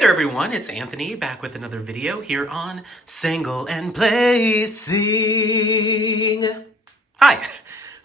there everyone, it's Anthony back with another video here on Single and Placing. Hi,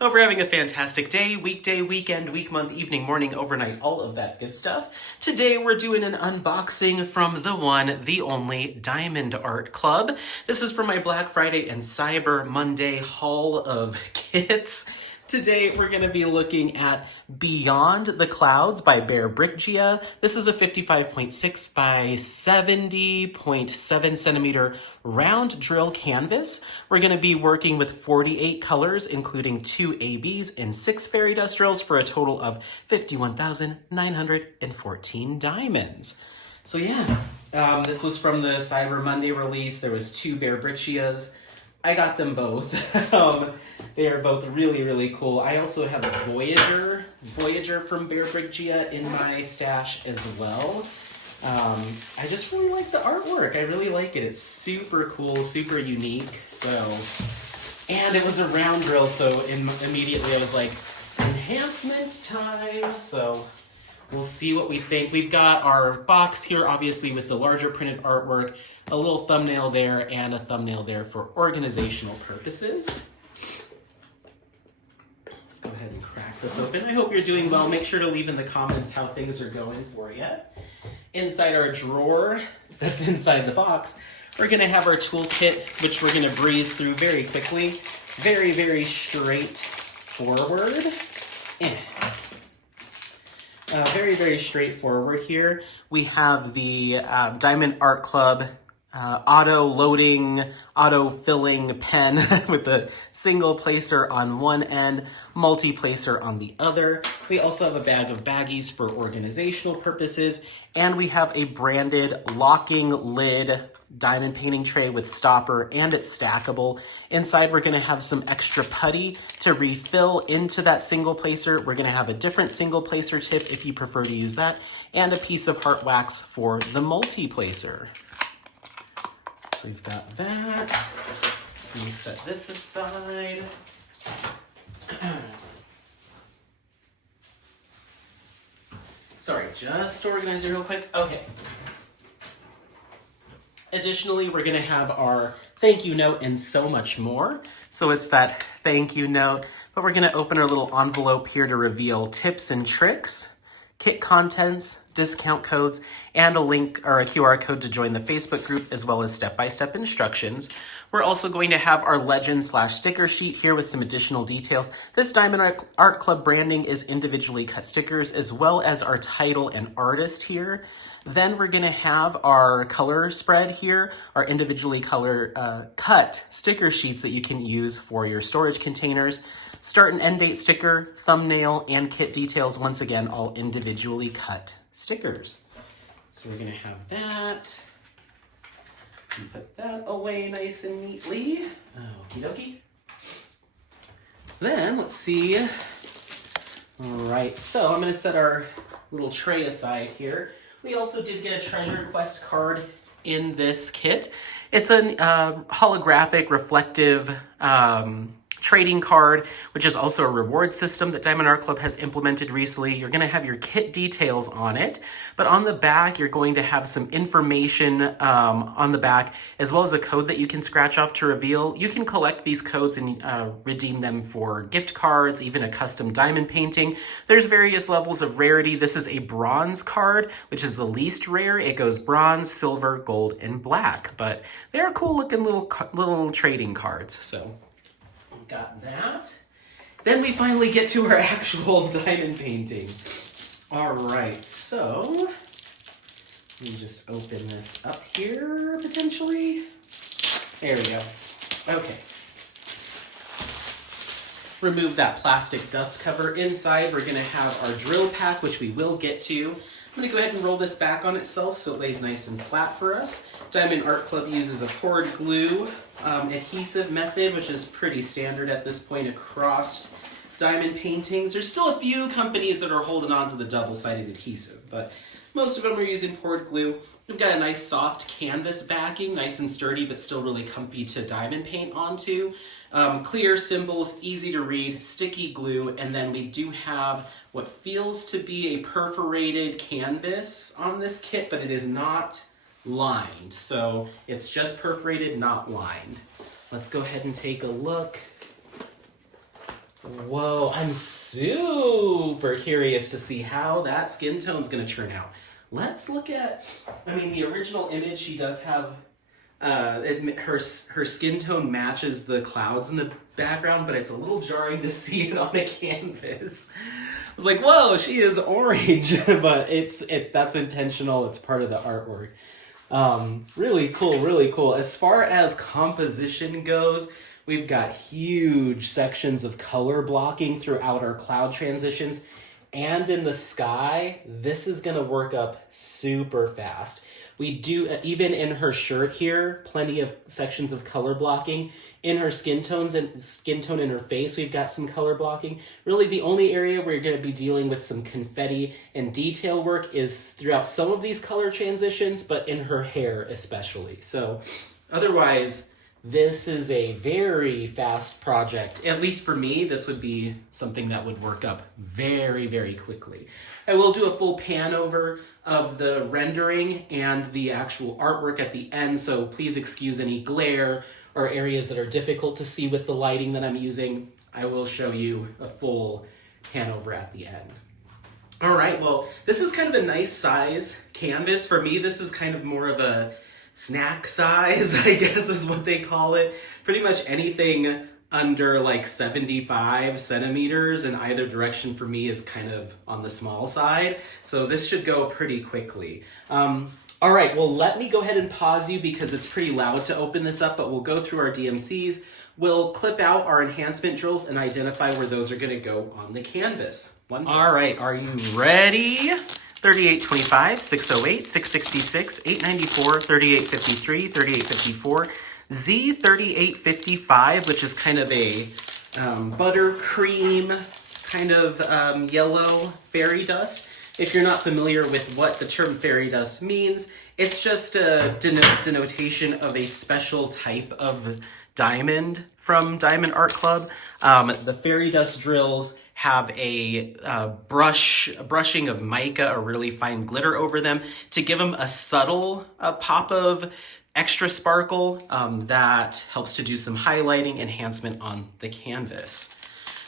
hope you're having a fantastic day, weekday, weekend, week, month, evening, morning, overnight, all of that good stuff. Today we're doing an unboxing from the one, the only Diamond Art Club. This is for my Black Friday and Cyber Monday haul of kits. Today we're going to be looking at Beyond the Clouds by Bearbrickjia. This is a 55.6 by 70.7 centimeter round drill canvas. We're going to be working with 48 colors, including 2 ABs and 6 fairy dust drills for a total of 51,914 diamonds. So yeah, this was from the Cyber Monday release. There was 2 Bearbrickjias. I got them both. They are both really, really cool. I also have a Voyager from Bearbrickjia in my stash as well. I just really like the artwork. I really like it. It's super cool, super unique. And it was a round drill, so immediately I was like, enhancement time. So we'll see what we think. We've got our box here, obviously, with the larger printed artwork, a little thumbnail there, and a thumbnail there for organizational purposes. Let's go ahead and crack this open. I hope you're doing well. Make sure to leave in the comments how things are going for you. Inside our drawer that's inside the box, we're going to have our toolkit, which we're going to breeze through very quickly. Very, very straightforward. Very, very straightforward here. We have the Diamond Art Club auto-loading, auto-filling pen with a single placer on one end, multi-placer on the other. We also have a bag of baggies for organizational purposes, and we have a branded locking lid diamond painting tray with stopper, and it's stackable. Inside, we're going to have some extra putty to refill into that single placer. We're going to have a different single placer tip if you prefer to use that, and a piece of heart wax for the multi-placer. So we've got that. Let me set this aside. Sorry, just organize it real quick. Okay. Additionally, we're going to have our thank you note and so much more. So it's that thank you note, but we're going to open our little envelope here to reveal tips and tricks, kit contents, discount codes, and a link or a QR code to join the Facebook group, as well as step-by-step instructions. We're also going to have our legend/sticker sheet here with some additional details. This Diamond Art Club branding is individually cut stickers, as well as our title and artist here. Then we're going to have our color spread here, our individually cut sticker sheets that you can use for your storage containers. Start and end date sticker, thumbnail, and kit details, once again, all individually cut stickers. So we're going to have that. And put that away nice and neatly. Okie dokie. Then, let's see. All right, so I'm going to set our little tray aside here. We also did get a treasure quest card in this kit. It's a holographic, reflective trading card, which is also a reward system that Diamond Art Club has implemented recently. You're going to have your kit details on it, but on the back, you're going to have some information on the back, as well as a code that you can scratch off to reveal. You can collect these codes and redeem them for gift cards, even a custom diamond painting. There's various levels of rarity. This is a bronze card, which is the least rare. It goes bronze, silver, gold, and black, but they're cool looking little trading cards. So got that. Then we finally get to our actual diamond painting. All right, so let me just open this up here, potentially. There we go. Okay. Remove that plastic dust cover. Inside, we're going to have our drill pack, which we will get to. I'm going to go ahead and roll this back on itself so it lays nice and flat for us. Diamond Art Club uses a poured glue adhesive method, which is pretty standard at this point across diamond paintings. There's still a few companies that are holding on to the double-sided adhesive, but Most of them are using poured glue. We've got a nice soft canvas backing, nice and sturdy, but still really comfy to diamond paint onto. Clear symbols, easy to read, sticky glue, and then we do have what feels to be a perforated canvas on this kit, but it is not lined. So it's just perforated, not lined. Let's go ahead and take a look. Whoa, I'm super curious to see how that skin tone's gonna turn out. Let's look at, I mean, the original image, she does have, her skin tone matches the clouds in the background, but it's a little jarring to see it on a canvas. I was like, whoa, she is orange, but that's intentional, it's part of the artwork. Really cool, really cool. As far as composition goes, we've got huge sections of color blocking throughout our cloud transitions. And in the sky, this is gonna work up super fast. We do, even in her shirt here, plenty of sections of color blocking. In her skin tones and skin tone in her face, we've got some color blocking. Really the only area where you're gonna be dealing with some confetti and detail work is throughout some of these color transitions, but in her hair especially. So otherwise, this is a very fast project. At least for me, this would be something that would work up very, very quickly. I will do a full pan over of the rendering and the actual artwork at the end, so please excuse any glare or areas that are difficult to see with the lighting that I'm using. I will show you a full pan over at the end. All right, well, this is kind of a nice size canvas. For me, this is kind of more of a snack size, I guess is what they call it. Pretty much anything under like 75 centimeters in either direction for me is kind of on the small side. So this should go pretty quickly. All right, well, let me go ahead and pause you because it's pretty loud to open this up, but we'll go through our DMCs. We'll clip out our enhancement drills and identify where those are gonna go on the canvas. All right, are you ready? 3825, 608, 666, 894, 3853, 3854, Z3855, which is kind of a buttercream kind of yellow fairy dust. If you're not familiar with what the term fairy dust means, it's just a denotation of a special type of diamond from Diamond Art Club. The fairy dust drills have a brushing of mica or really fine glitter over them to give them a subtle pop of extra sparkle that helps to do some highlighting enhancement on the canvas.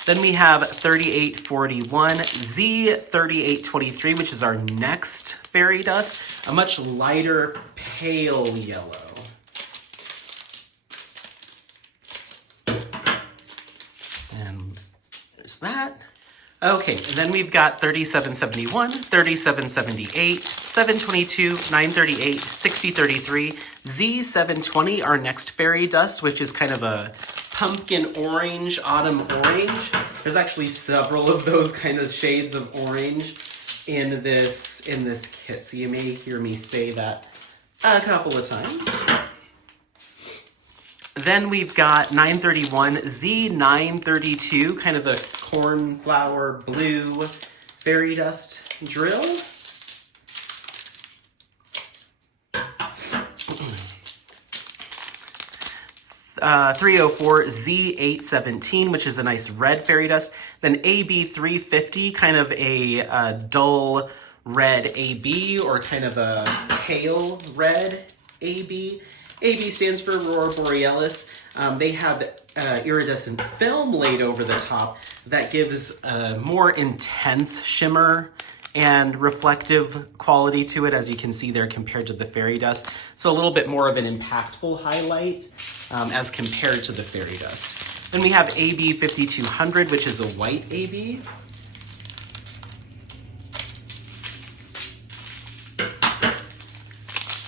Then we have 3841, Z3823, which is our next fairy dust, a much lighter pale yellow. And there's that. Okay, and then we've got 3771, 3778, 722, 938, 6033, Z720, our next fairy dust, which is kind of a pumpkin orange, autumn orange. There's actually several of those kind of shades of orange in this kit, so you may hear me say that a couple of times. Then we've got 931, Z932, kind of a cornflower blue fairy dust drill. Uh, 304, Z817, which is a nice red fairy dust. Then AB350, kind of a dull red AB or kind of a pale red AB. AB stands for Aurora Borealis. They have iridescent film laid over the top that gives a more intense shimmer and reflective quality to it, as you can see there compared to the fairy dust. So a little bit more of an impactful highlight as compared to the fairy dust. Then we have AB 5200, which is a white AB.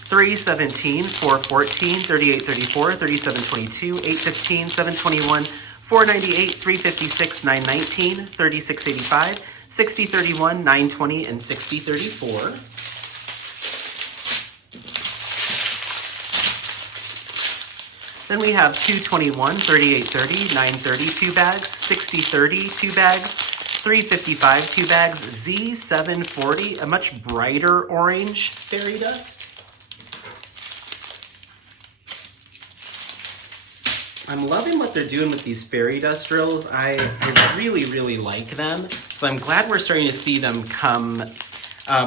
$317, $414, $3834, $3722, $815, $721, $498, $356, $919, $3685, $6031, $920, and $6034. Then we have $221, $3830, $930 2 bags, $6030 2 bags, $3.55, 2 bags. Z740, a much brighter orange fairy dust. I'm loving what they're doing with these fairy dust drills. I really, really like them. So I'm glad we're starting to see them come.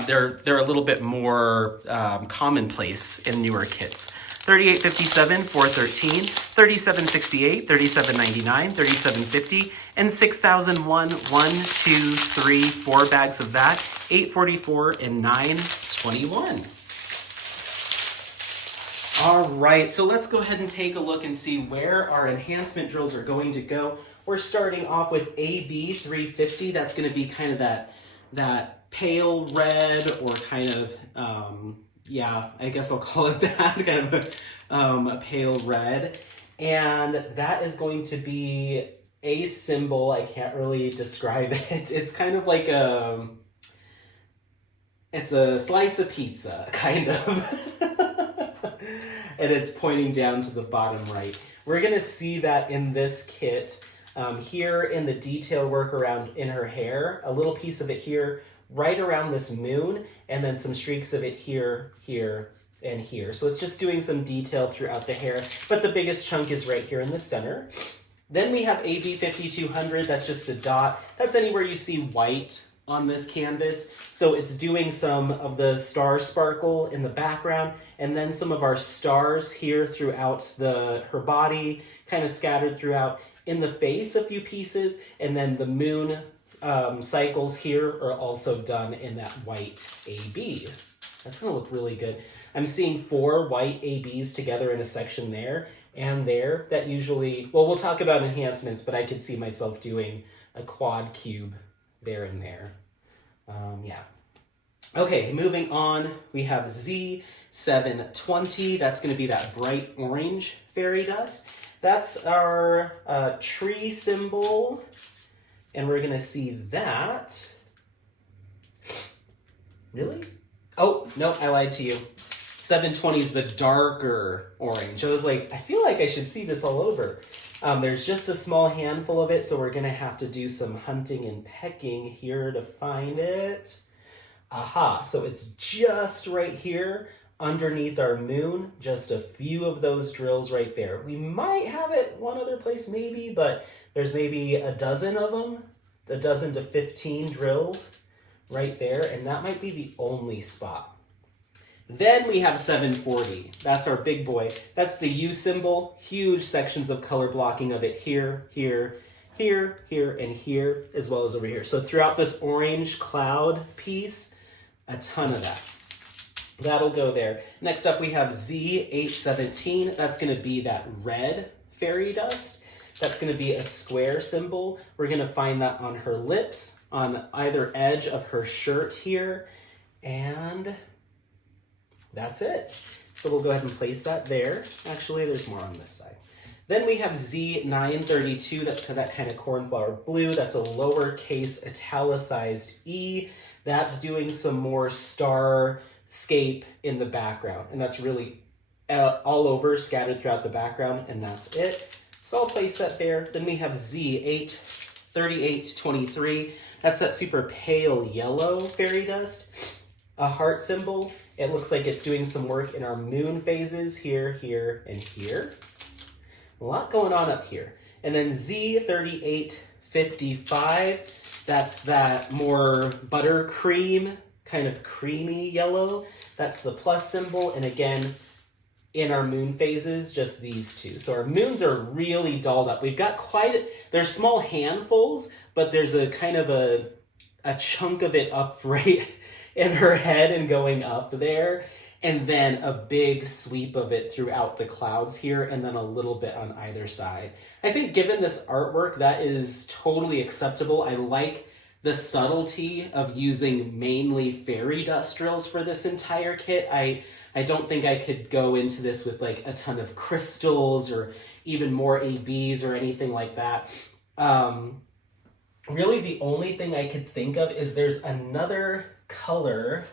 They're a little bit more commonplace in newer kits. $38.57, 413, $37.68, $37.99, $37.50, and 6001, 1, 2, 3, 4 bags of that, $8.44 and $9.21. All right, so let's go ahead and take a look and see where our enhancement drills are going to go. We're starting off with AB 350. That's going to be kind of that pale red, or kind of, yeah, I guess I'll call it that, kind of a pale red. And that is going to be a symbol. I can't really describe it. It's kind of like it's a slice of pizza, kind of. And it's pointing down to the bottom right. We're gonna see that in this kit. Here in the detail work around in her hair, a little piece of it here, right around this moon, and then some streaks of it here, here, and here. So it's just doing some detail throughout the hair, but the biggest chunk is right here in the center. Then we have AB 5200, that's just a dot. That's anywhere you see white on this canvas. So it's doing some of the star sparkle in the background, and then some of our stars here throughout her body, kind of scattered throughout. In the face, a few pieces, and then the moon cycles here are also done in that white AB. That's gonna look really good. I'm seeing 4 white ABs together in a section there and there. That usually, well, we'll talk about enhancements, but I could see myself doing a quad cube there and there. Yeah. Okay, moving on, we have Z720. That's going to be that bright orange fairy dust. That's our tree symbol, and we're going to see that. Really? Oh, no, I lied to you. 720 is the darker orange. I was like, I feel like I should see this all over. There's just a small handful of it, so we're going to have to do some hunting and pecking here to find it. Aha, so it's just right here underneath our moon, just a few of those drills right there. We might have it one other place maybe, but there's maybe a dozen of them, a dozen to 15 drills right there, and that might be the only spot. Then we have 740. That's our big boy. That's the U symbol. Huge sections of color blocking of it here, here, here, here, and here, as well as over here. So throughout this orange cloud piece, a ton of that. That'll go there. Next up, we have Z817. That's going to be that red fairy dust. That's going to be a square symbol. We're going to find that on her lips, on either edge of her shirt here, and that's it. So we'll go ahead and place that there. Actually, there's more on this side. Then we have Z932. That's that kind of cornflower blue. That's a lowercase italicized E. That's doing some more starscape in the background. And that's really all over, scattered throughout the background. And that's it. So I'll place that there. Then we have Z83823. That's that super pale yellow fairy dust. A heart symbol. It looks like it's doing some work in our moon phases here, here, and here. A lot going on up here. And then Z3855, that's that more buttercream, kind of creamy yellow. That's the plus symbol. And again, in our moon phases, just these two. So our moons are really dolled up. We've got there's small handfuls, but there's a kind of a chunk of it up right in her head and going up there, and then a big sweep of it throughout the clouds here, and then a little bit on either side. I think given this artwork, that is totally acceptable. I like the subtlety of using mainly fairy dust drills for this entire kit. I don't think I could go into this with like a ton of crystals or even more ABs or anything like that. Really the only thing I could think of is there's another color,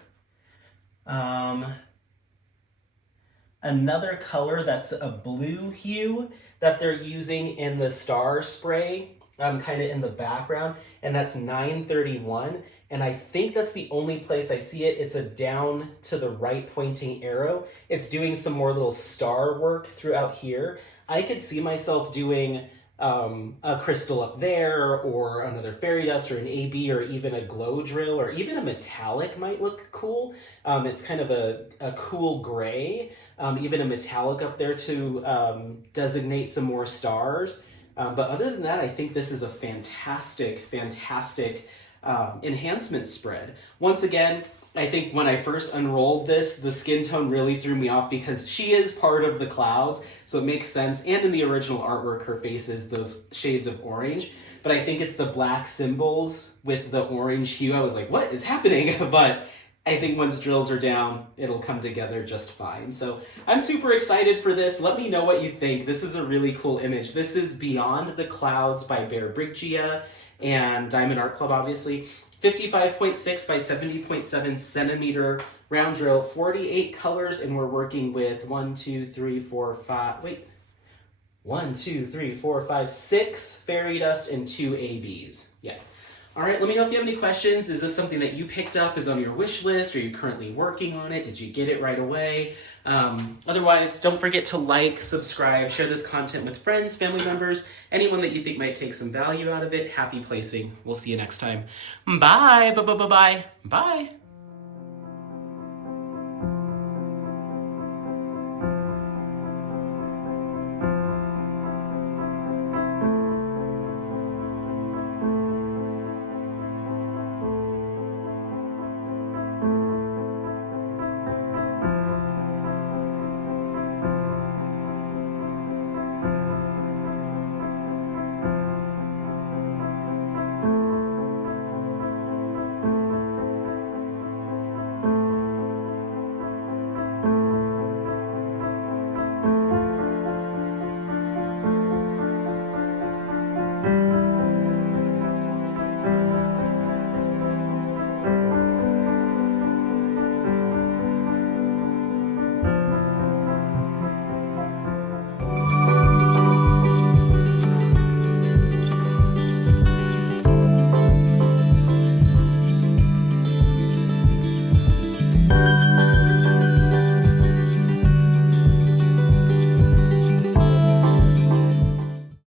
that's a blue hue that they're using in the star spray kind of in the background, and that's 931. And I think that's the only place I see it. It's a down to the right pointing arrow. It's doing some more little star work throughout here. I could see myself doing a crystal up there, or another fairy dust, or an AB, or even a glow drill, or even a metallic might look cool. It's kind of a cool gray, even a metallic up there to designate some more stars. But other than that, I think this is a fantastic, fantastic enhancement spread. Once again, I think when I first unrolled this, the skin tone really threw me off because she is part of the clouds, so it makes sense. And in the original artwork, her face is those shades of orange. But I think it's the black symbols with the orange hue. I was like, what is happening? But I think once drills are down, it'll come together just fine. So I'm super excited for this. Let me know what you think. This is a really cool image. This is Beyond the Clouds by Bearbrickjia and Diamond Art Club, obviously. 55.6 by 70.7 centimeter round drill, 48 colors, and we're working with 6 fairy dust and 2 ABs. Yeah. All right, let me know if you have any questions. Is this something that you picked up, is on your wish list? Are you currently working on it? Did you get it right away? Otherwise, don't forget to like, subscribe, share this content with friends, family members, anyone that you think might take some value out of it. Happy placing. We'll see you next time. Bye. Bye. Bye. Bye. Bye.